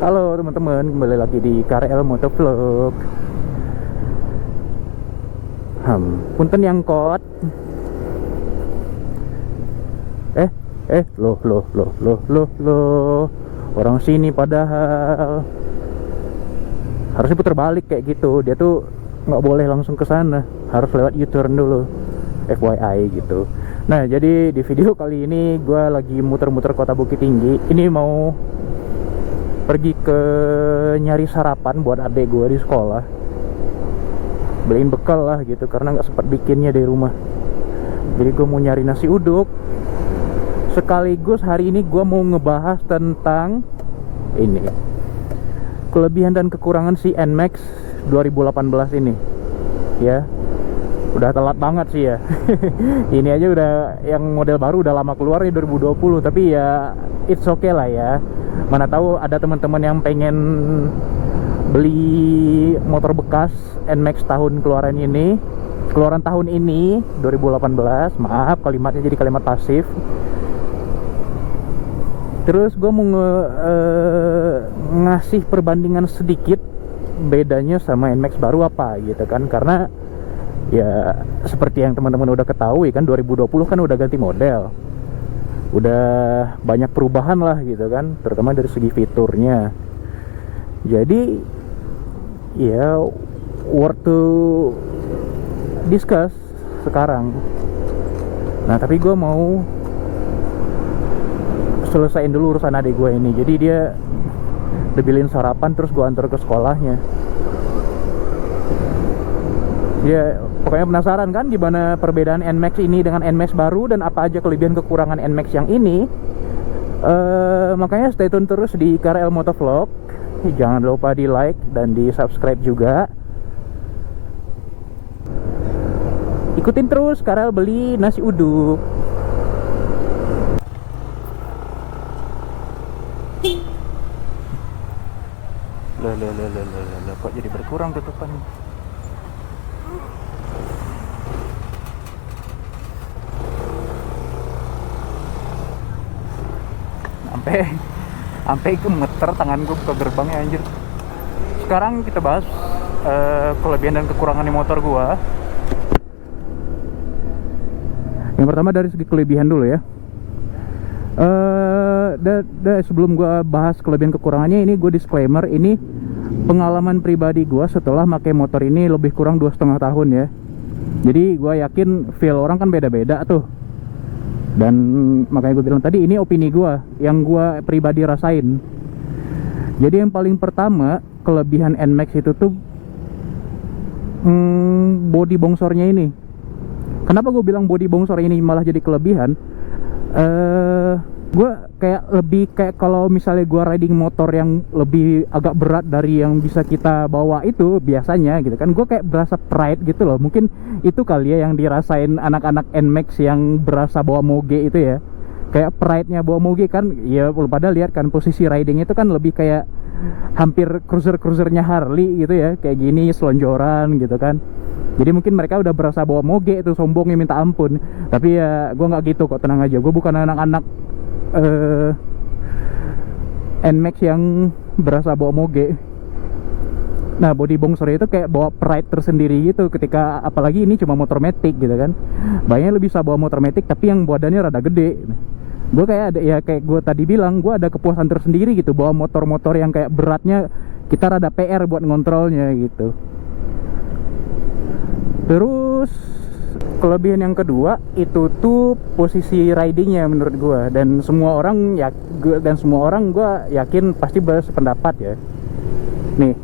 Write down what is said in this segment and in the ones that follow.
Halo teman-teman, kembali lagi di KRL Motovlog. Punten yang kot. Loh. Orang sini padahal harusnya putar balik kayak gitu. Dia tuh nggak boleh langsung ke sana, harus lewat U-turn dulu. FYI gitu. Nah, jadi di video kali ini gue lagi muter-muter kota Bukit Tinggi. Ini mau pergi ke nyari sarapan buat adik gue di sekolah, beliin bekal lah gitu, karena nggak sempat bikinnya di rumah. Jadi gue mau nyari nasi uduk. Sekaligus hari ini gue mau ngebahas tentang ini, kelebihan dan kekurangan si NMAX 2018 ini. Ya, udah telat banget sih ya. Ini aja udah, yang model baru udah lama keluar nih 2020. Tapi ya it's okay lah ya. Mana tahu ada teman-teman yang pengen beli motor bekas NMAX keluaran tahun ini 2018. Maaf kalimatnya jadi kalimat pasif. Terus gue mau ngasih perbandingan sedikit bedanya sama NMAX baru apa gitu kan. Karena ya seperti yang teman-teman udah ketahui kan, 2020 kan udah ganti model, udah banyak perubahan lah gitu kan, terutama dari segi fiturnya. Jadi ya worth to discuss sekarang. Nah tapi gue mau selesaiin dulu urusan adik gue ini. Jadi dia dibeliin sarapan, terus gue antar ke sekolahnya. Ya pokoknya penasaran kan gimana perbedaan NMAX ini dengan NMAX baru, dan apa aja kelebihan kekurangan NMAX yang ini. Makanya stay tune terus di KRL Motovlog. Jangan lupa di like dan di subscribe juga. Ikutin terus KRL beli nasi uduk. Loh, kok jadi berkurang tutupan? Sampai gemeter tangan gue buka gerbangnya anjir. Sekarang kita bahas kelebihan dan kekurangan di motor gue. Yang pertama dari segi kelebihan dulu ya. Sebelum gue bahas kelebihan kekurangannya, ini gue disclaimer, ini pengalaman pribadi gue setelah pakai motor ini lebih kurang 2,5 tahun ya. Jadi gue yakin feel orang kan beda-beda tuh. Dan makanya gue bilang tadi, ini opini gue yang gue pribadi rasain. Jadi yang paling pertama, kelebihan NMAX itu tuh body bongsornya ini. Kenapa gue bilang body bongsor ini malah jadi kelebihan? Gue kayak lebih kayak kalau misalnya gue riding motor yang lebih agak berat dari yang bisa kita bawa itu biasanya gitu kan, gue kayak berasa pride gitu loh. Mungkin itu kali ya yang dirasain anak-anak NMAX yang berasa bawa moge itu ya, kayak pride-nya bawa moge kan. Ya pada lihat kan posisi riding itu kan lebih kayak hampir cruiser-cruisernya Harley gitu ya, kayak gini selonjoran gitu kan. Jadi mungkin mereka udah berasa bawa moge itu, sombongnya minta ampun. Tapi ya gue nggak gitu kok, tenang aja. Gue bukan anak-anak NMAX yang berasa bawa moge. Nah body bongsor itu kayak bawa pride tersendiri gitu, ketika apalagi ini cuma motor matic gitu kan. Bayangin lu bisa bawa motor matic tapi yang badannya rada gede. Gue kayak ada, ya kayak gue tadi bilang, gue ada kepuasan tersendiri gitu bawa motor-motor yang kayak beratnya kita rada PR buat ngontrolnya gitu. Terus kelebihan yang kedua itu tuh posisi ridingnya menurut gue, dan semua orang gue yakin pasti bersependapat ya. Nih,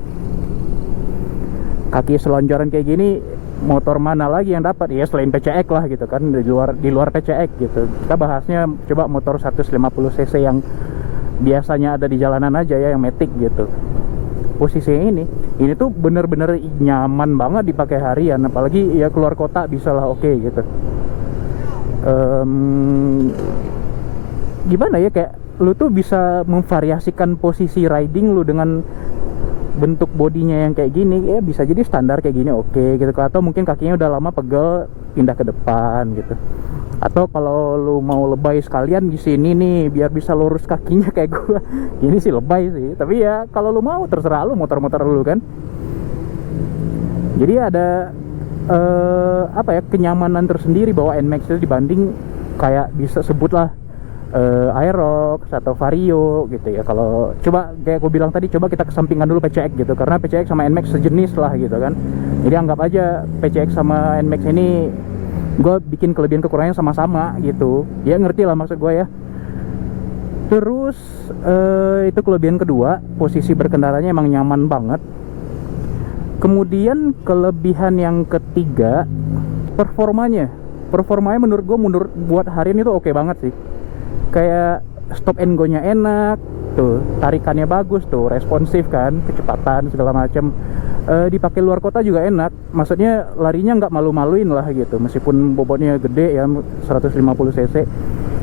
kaki selonjoran kayak gini, motor mana lagi yang dapat ya selain PCX lah gitu kan, di luar PCX gitu. Kita bahasnya coba motor 150 cc yang biasanya ada di jalanan aja ya, yang matic gitu. Posisinya ini tuh bener-bener nyaman banget dipakai harian, apalagi ya keluar kota bisa lah, oke gitu. Gimana ya, kayak lu tuh bisa memvariasikan posisi riding lu dengan bentuk bodinya yang kayak gini. Ya bisa jadi standar kayak gini oke gitu, atau mungkin kakinya udah lama pegel pindah ke depan gitu. Atau kalau lu mau lebay sekalian di sini nih biar bisa lurus kakinya kayak gua. Ini sih lebay sih, tapi ya kalau lu mau terserah lu, motor-motor lu kan. Jadi ada apa ya, kenyamanan tersendiri bawa NMAX itu dibanding kayak bisa sebutlah Aerox atau Vario gitu ya. Kalau coba kayak gue bilang tadi, coba kita kesampingkan dulu PCX gitu, karena PCX sama NMAX sejenis lah gitu kan. Jadi anggap aja PCX sama NMAX ini gue bikin kelebihan kekurangannya sama-sama gitu ya, ngerti lah maksud gue ya. Terus itu kelebihan kedua, posisi berkendaranya emang nyaman banget. Kemudian kelebihan yang ketiga, performanya menurut gue, menurut buat harian itu oke banget sih. Kayak stop and go nya enak tuh, tarikannya bagus tuh, responsif kan, kecepatan segala macam. Dipakai luar kota juga enak, maksudnya larinya nggak malu-maluin lah gitu, meskipun bobotnya gede ya 150 cc,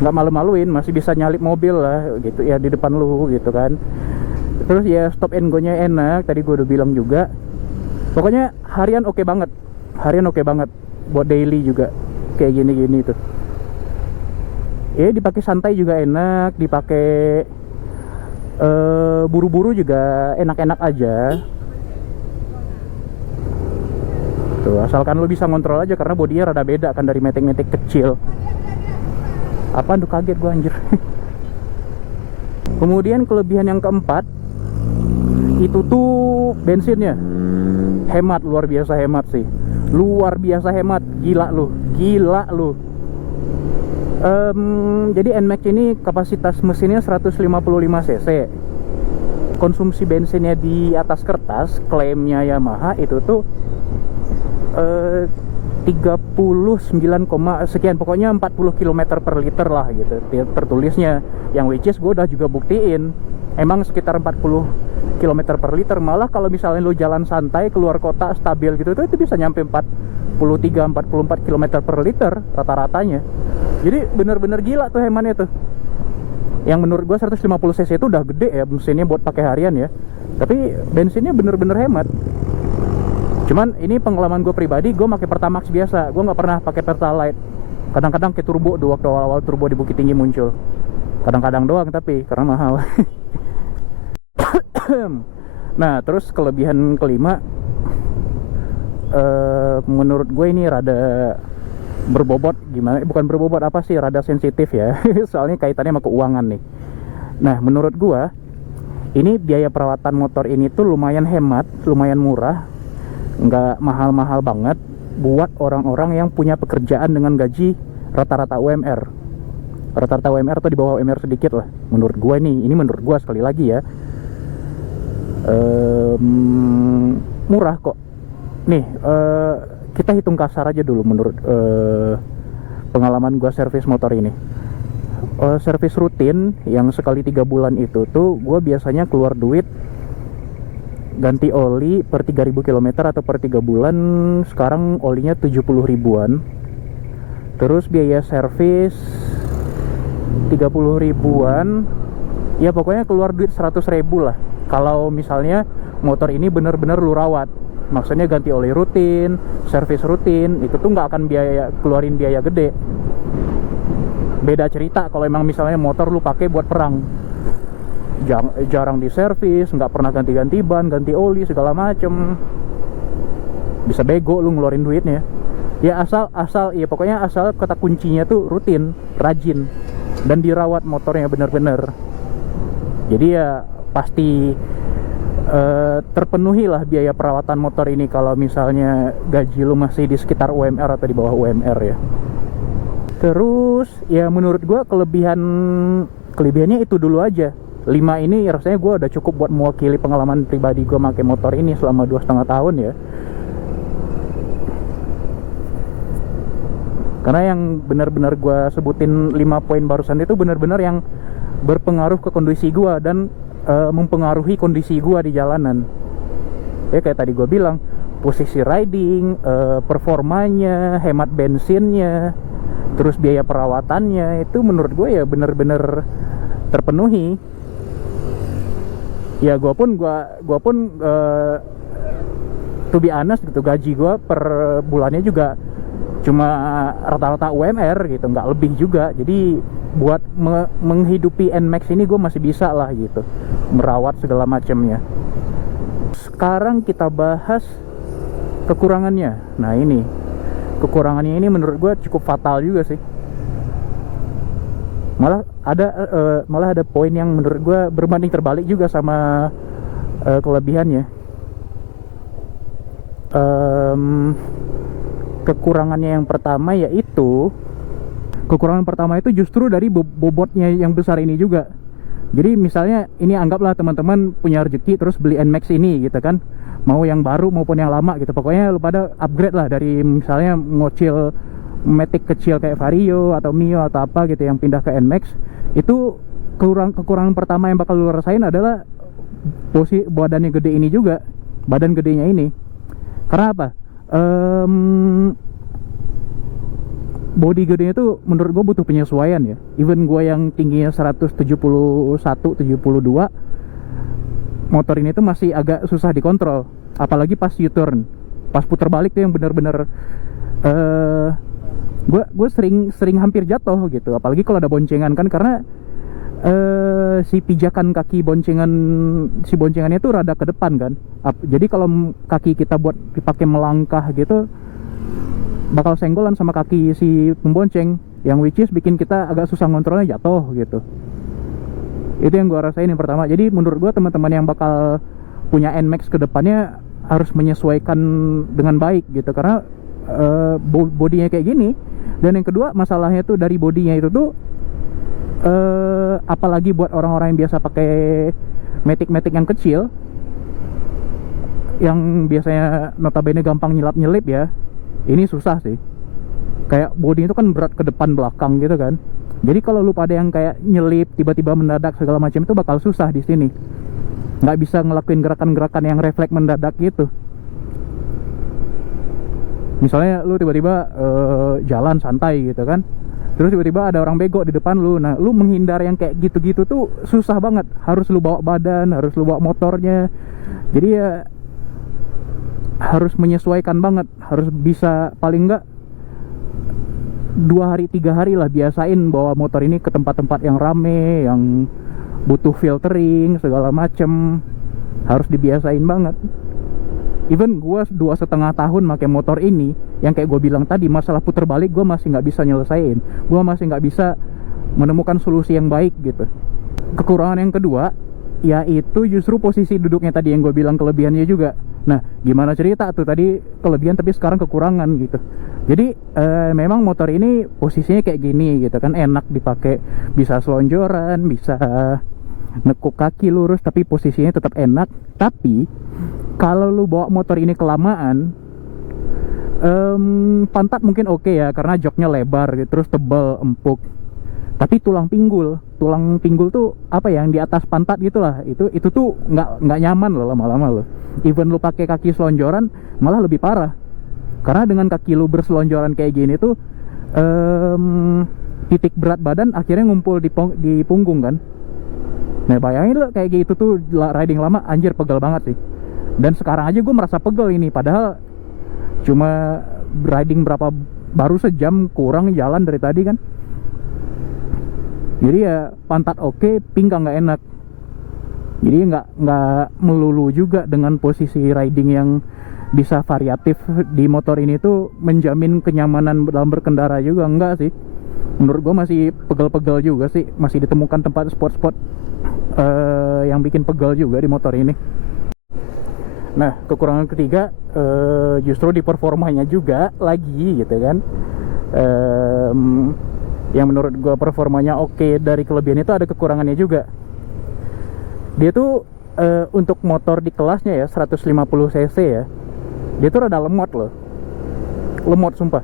nggak malu-maluin, masih bisa nyalip mobil lah gitu ya di depan lu gitu kan. Terus ya stop and go nya enak, tadi gue udah bilang juga. Pokoknya harian oke banget, buat daily juga kayak gini-gini tuh. Ya dipakai santai juga enak, dipakai buru-buru juga enak-enak aja. Tuh, asalkan lo bisa ngontrol aja, karena bodinya rada beda kan dari Matic-Matic kecil. Apaan tuh, kaget gua anjir. Kemudian kelebihan yang keempat, itu tuh bensinnya. Hemat, luar biasa hemat sih. Luar biasa hemat, gila lu. Jadi NMAX ini kapasitas mesinnya 155 cc. Konsumsi bensinnya di atas kertas, klaimnya Yamaha itu tuh 39, sekian, pokoknya 40 km per liter lah gitu tertulisnya. Yang which is gue udah juga buktiin emang sekitar 40 km per liter. Malah kalau misalnya lu jalan santai keluar kota stabil gitu itu bisa nyampe 43-44 km per liter rata-ratanya. Jadi bener-bener gila tuh hematnya tuh. Yang menurut gue 150 cc itu udah gede ya mesinnya buat pakai harian ya, tapi bensinnya bener-bener hemat. Cuman ini pengalaman gue pribadi, gue pakai Pertamax biasa, gue nggak pernah pakai Pertalite. Kadang-kadang ke turbo, waktu awal-awal turbo di Bukit Tinggi muncul. Kadang-kadang doang tapi karena mahal. Nah terus kelebihan kelima, menurut gue ini rada berbobot, gimana? Bukan berbobot apa sih, rada sensitif ya. Soalnya kaitannya sama keuangan nih. Nah menurut gue ini biaya perawatan motor ini tuh lumayan hemat, lumayan murah. Nggak mahal-mahal banget buat orang-orang yang punya pekerjaan dengan gaji rata-rata UMR. Rata-rata UMR atau di bawah UMR sedikit lah. Menurut gue nih, ini menurut gue sekali lagi ya, murah kok. Nih, kita hitung kasar aja dulu menurut pengalaman gue servis motor ini. Servis rutin yang sekali 3 bulan itu tuh gue biasanya keluar duit ganti oli per 3000 km atau per 3 bulan. Sekarang olinya 70 ribuan. Terus biaya servis 30 ribuan. Ya pokoknya keluar duit 100 ribu lah kalau misalnya motor ini bener-bener lu rawat. Maksudnya ganti oli rutin, servis rutin, itu tuh nggak akan keluarin biaya gede. Beda cerita kalau emang misalnya motor lu pakai buat perang, jarang diservis, nggak pernah ganti-ganti ban, ganti oli segala macem, bisa bego lu ngeluarin duitnya. Ya asal ya pokoknya asal kata kuncinya tuh rutin, rajin, dan dirawat motornya bener-bener. Jadi ya pasti terpenuhi lah biaya perawatan motor ini kalau misalnya gaji lu masih di sekitar UMR atau di bawah UMR ya. Terus ya menurut gua kelebihannya itu dulu aja. 5 ini rasanya gue udah cukup buat mewakili pengalaman pribadi gue pakai motor ini selama 2,5 tahun ya. Karena yang benar-benar gue sebutin 5 poin barusan itu benar-benar yang berpengaruh ke kondisi gue dan mempengaruhi kondisi gue di jalanan. Ya kayak tadi gue bilang, posisi riding, performanya, hemat bensinnya, terus biaya perawatannya, itu menurut gue ya benar-benar terpenuhi. Ya gue pun to be honest gitu, gaji gue per bulannya juga cuma rata-rata UMR gitu, nggak lebih juga. Jadi buat menghidupi NMAX ini gue masih bisa lah gitu, merawat segala macamnya. Sekarang kita bahas kekurangannya. Nah ini kekurangannya ini menurut gue cukup fatal juga sih. Malah ada poin yang menurut gue berbanding terbalik juga sama kelebihannya. Kekurangannya yang pertama yaitu justru dari bobotnya yang besar ini juga. Jadi misalnya ini anggaplah teman-teman punya rezeki terus beli NMAX ini gitu kan, mau yang baru maupun yang lama gitu, pokoknya lu pada upgrade lah dari misalnya ngocil Matic kecil kayak Vario atau Mio atau apa gitu yang pindah ke NMAX. Itu kekurangan pertama yang bakal lu rasain adalah posisi badannya gede ini juga, badan gedenya ini. Karena apa? Body gedenya tuh menurut gue butuh penyesuaian ya. Even gue yang tingginya 171, 72, motor ini tuh masih agak susah dikontrol. Apalagi pas U-turn, pas putar balik tuh yang bener-bener gue sering hampir jatuh gitu. Apalagi kalau ada boncengan kan, karena si pijakan kaki boncengannya tuh rada ke depan kan. Jadi kalau kaki kita buat dipakai melangkah gitu, bakal senggolan sama kaki si pembonceng, yang which is bikin kita agak susah ngontrolnya, jatuh gitu. Itu yang gue rasain yang pertama. Jadi menurut gue teman-teman yang bakal punya NMAX ke depannya harus menyesuaikan dengan baik gitu, karena bodinya kayak gini. Dan yang kedua masalahnya tuh dari bodinya itu tuh apalagi buat orang-orang yang biasa pakai Matic yang kecil, yang biasanya notabene gampang nyelip ya, ini susah sih. Kayak bodi itu kan berat ke depan belakang gitu kan. Jadi kalau lu pada yang kayak nyelip tiba-tiba mendadak segala macam itu bakal susah di sini. Nggak bisa ngelakuin gerakan-gerakan yang refleks mendadak gitu. Misalnya lu tiba-tiba jalan santai gitu kan, terus tiba-tiba ada orang bego di depan lu. Nah, lu menghindar yang kayak gitu-gitu tuh susah banget. Harus lu bawa badan, harus lu bawa motornya. Jadi ya harus menyesuaikan banget. Harus bisa paling enggak 2 hari 3 hari lah biasain bawa motor ini ke tempat-tempat yang rame, yang butuh filtering segala macem. Harus dibiasain banget. Even gue 2,5 tahun pakai motor ini, yang kayak gue bilang tadi, masalah puter balik gue masih nggak bisa nyelesain. Gue masih nggak bisa menemukan solusi yang baik gitu. Kekurangan yang kedua yaitu justru posisi duduknya tadi yang gue bilang kelebihannya juga. Nah, gimana cerita tuh tadi kelebihan tapi sekarang kekurangan gitu. Jadi memang motor ini posisinya kayak gini gitu kan, enak dipakai, bisa selonjoran, bisa nekuk kaki lurus, tapi posisinya tetap enak. Tapi kalau lu bawa motor ini kelamaan, pantat mungkin oke ya, karena joknya lebar gitu, terus tebal, empuk. Tapi tulang pinggul tuh apa ya, yang di atas pantat gitulah, itu tuh nggak nyaman loh lama-lama loh. Even lu pakai kaki selonjoran malah lebih parah, karena dengan kaki lu berselonjoran kayak gini tuh titik berat badan akhirnya ngumpul di punggung kan. Nah bayangin lo kayak gitu tuh riding lama, anjir pegel banget sih. Dan sekarang aja gue merasa pegel ini, padahal cuma riding baru sejam kurang jalan dari tadi kan. Jadi ya pantat oke, pinggang nggak enak. Jadi nggak melulu juga dengan posisi riding yang bisa variatif di motor ini tuh menjamin kenyamanan dalam berkendara juga, enggak sih. Menurut gue masih pegel-pegel juga sih, masih ditemukan tempat spot-spot yang bikin pegel juga di motor ini. Nah, kekurangan ketiga justru di performanya juga lagi gitu kan. Yang menurut gue performanya oke, dari kelebihan itu ada kekurangannya juga. Dia tuh untuk motor di kelasnya ya 150 cc ya, dia tuh rada lemot loh, lemot sumpah.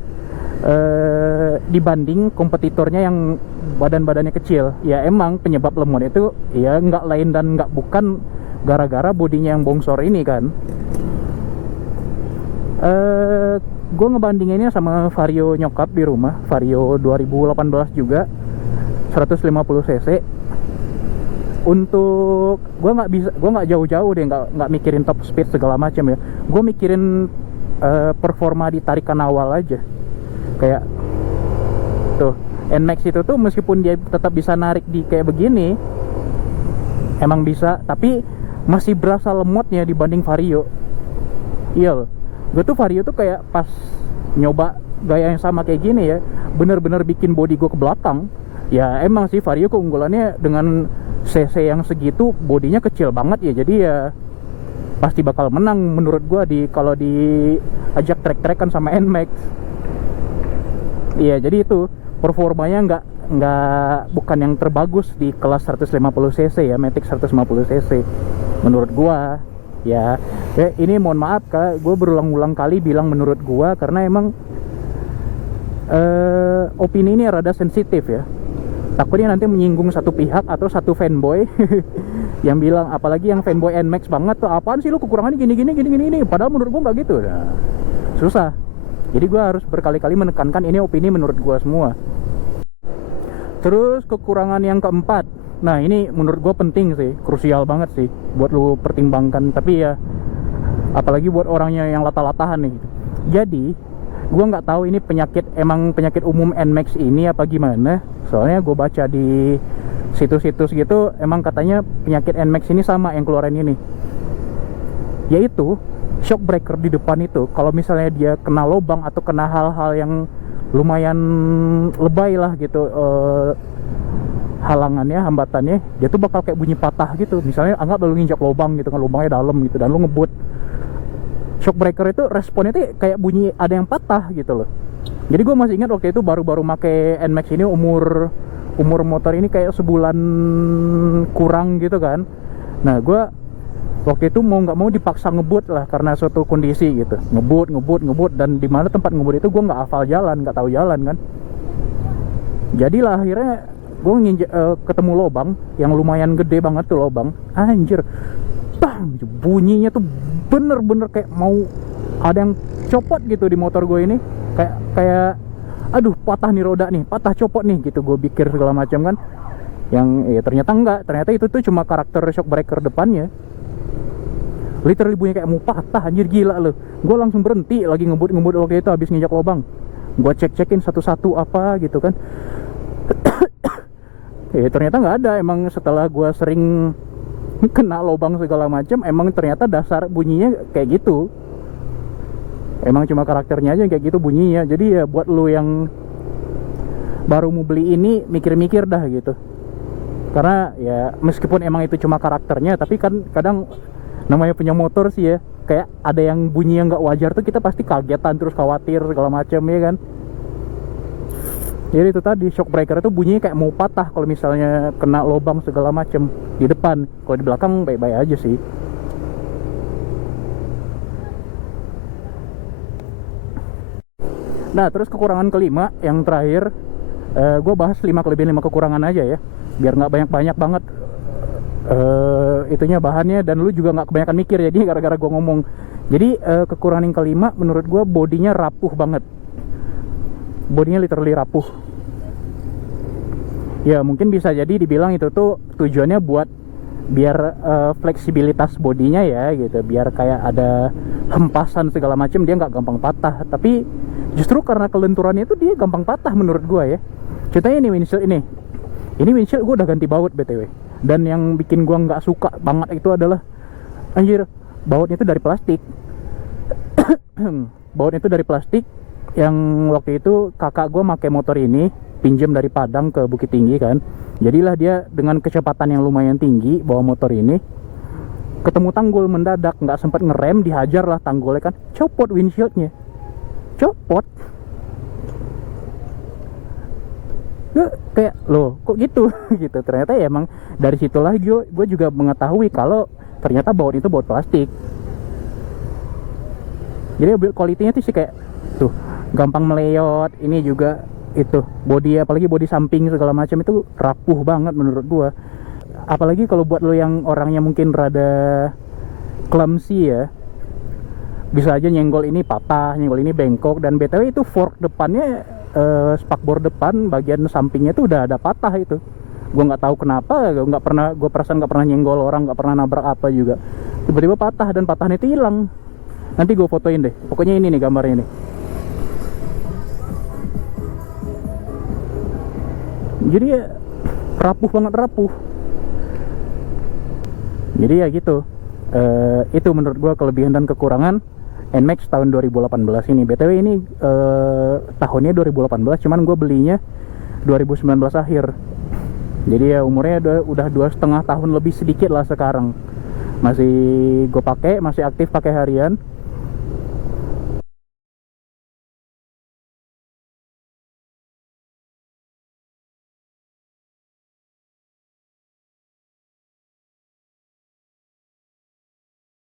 Dibanding kompetitornya yang badan-badannya kecil. Ya emang penyebab lemot itu ya nggak lain dan nggak bukan gara-gara bodinya yang bongsor ini kan. Gue ngebandinginnya sama Vario nyokap di rumah, Vario 2018 juga 150 cc. Untuk gue nggak jauh-jauh deh, nggak mikirin top speed segala macam ya. Gue mikirin performa di tarikan awal aja. Kayak tuh NMAX itu tuh meskipun dia tetap bisa narik di kayak begini, emang bisa, tapi masih berasa lemotnya dibanding Vario. Iya loh, gue tuh Vario tuh kayak pas nyoba gaya yang sama kayak gini ya, bener-bener bikin body gue ke belakang. Ya emang sih Vario keunggulannya dengan cc yang segitu, bodinya kecil banget ya, jadi ya pasti bakal menang menurut gue kalau diajak trek-trekan sama NMAX. Iya, jadi itu performanya bukan yang terbagus di kelas 150 cc ya, Matic 150 cc menurut gua ya. Ini mohon maaf Kak, gua berulang-ulang kali bilang menurut gua karena emang opini ini rada sensitif ya. Takutnya nanti menyinggung satu pihak atau satu fanboy yang bilang, apalagi yang fanboy NMAX banget tuh, apaan sih lu kekurangannya gini, padahal menurut gua nggak gitu. Nah, susah. Jadi gue harus berkali-kali menekankan ini opini menurut gue semua. Terus kekurangan yang keempat, nah ini menurut gue penting sih, krusial banget sih buat lu pertimbangkan. Tapi ya apalagi buat orangnya yang latah-latahan nih. Jadi gue nggak tahu ini emang penyakit umum NMAX ini apa gimana. Soalnya gue baca di situs-situs gitu, emang katanya penyakit NMAX ini sama yang keluaran ini, yaitu shock breaker di depan itu. Kalau misalnya dia kena lubang atau kena hal-hal yang lumayan lebay lah gitu, halangannya, hambatannya, dia tuh bakal kayak bunyi patah gitu. Misalnya anggap lu nginjak lubang gitu kan, lubangnya dalam gitu, dan lu ngebut, shock breaker itu responnya tuh kayak bunyi ada yang patah gitu loh. Jadi gue masih ingat waktu itu baru-baru make NMAX ini, umur motor ini kayak sebulan kurang gitu kan. Nah gue waktu itu mau nggak mau dipaksa ngebut lah karena suatu kondisi gitu, ngebut, dan di mana tempat ngebut itu gue nggak hafal jalan, nggak tahu jalan kan. Jadilah akhirnya gue ketemu lubang yang lumayan gede banget tuh lubang, anjir, bang, bunyinya tuh bener-bener kayak mau ada yang copot gitu di motor gue ini, kayak aduh patah nih roda nih, patah copot nih gitu. Gue pikir segala macam kan, yang ternyata enggak, ternyata itu tuh cuma karakter shock breaker depannya. Literally bunyi kayak mau patah, anjir, gila loh. Gue langsung berhenti lagi ngebut waktu itu habis nginjak lubang. Gue cek-cekin satu-satu apa gitu kan. Ternyata nggak ada. Emang setelah gue sering kena lubang segala macam, emang ternyata dasar bunyinya kayak gitu. Emang cuma karakternya aja kayak gitu bunyinya. Jadi ya buat lu yang baru mau beli ini, mikir-mikir dah gitu. Karena ya meskipun emang itu cuma karakternya, tapi kan kadang namanya punya motor sih ya, kayak ada yang bunyi yang nggak wajar tuh kita pasti kagetan terus khawatir segala macam ya kan. Jadi itu tadi, shock breaker itu bunyinya kayak mau patah kalau misalnya kena lubang segala macam di depan. Kalau di belakang baik-baik aja sih. Nah terus kekurangan kelima yang terakhir, gue bahas 5 kelebihan 5 kekurangan aja ya, biar nggak banyak-banyak banget itunya bahannya, dan lu juga nggak kebanyakan mikir jadi gara-gara gue ngomong. Jadi kekurangan yang kelima menurut gue, bodinya rapuh banget. Bodinya literally rapuh. Ya mungkin bisa jadi dibilang itu tuh tujuannya buat biar fleksibilitas bodinya ya gitu, biar kayak ada hempasan segala macam, dia nggak gampang patah. Tapi justru karena kelenturannya itu dia gampang patah menurut gue ya. Contohnya ini windshield ini windshield gue udah ganti baut BTW. Dan yang bikin gua nggak suka banget itu adalah, anjir, bautnya itu dari plastik. Bautnya itu dari plastik. Yang waktu itu kakak gua pakai motor ini, pinjam dari Padang ke Bukit Tinggi kan. Jadilah dia dengan kecepatan yang lumayan tinggi bawa motor ini, ketemu tanggul mendadak, nggak sempat ngerem, dihajar lah tanggulnya kan, copot windsshieldnya, copot. Kayak loh kok gitu gitu. Ternyata ya emang dari situlah gue juga mengetahui kalau ternyata baut itu baut plastik. Jadi build quality-nya tuh sih kayak tuh gampang meleyot. Ini juga itu bodi, apalagi bodi samping segala macam itu rapuh banget menurut gue. Apalagi kalau buat lo yang orangnya mungkin rada clumsy ya, bisa aja nyenggol ini patah, nyenggol ini bengkok. Dan BTW itu fork depannya, spakbor depan bagian sampingnya tuh udah ada patah itu. Gue nggak tahu kenapa, gue perasaan nggak pernah nyenggol orang, nggak pernah nabrak apa juga, tiba-tiba patah, dan patahnya itu hilang. Nanti gue fotoin deh, pokoknya ini nih gambarnya nih. Jadi ya rapuh banget, rapuh. Jadi ya gitu. Itu menurut gua kelebihan dan kekurangan NMAX tahun 2018 ini. BTW ini tahunnya 2018, cuman gue belinya 2019 akhir. Jadi ya umurnya udah 2,5 tahun lebih sedikit lah sekarang. Masih gue pakai, masih aktif pakai harian.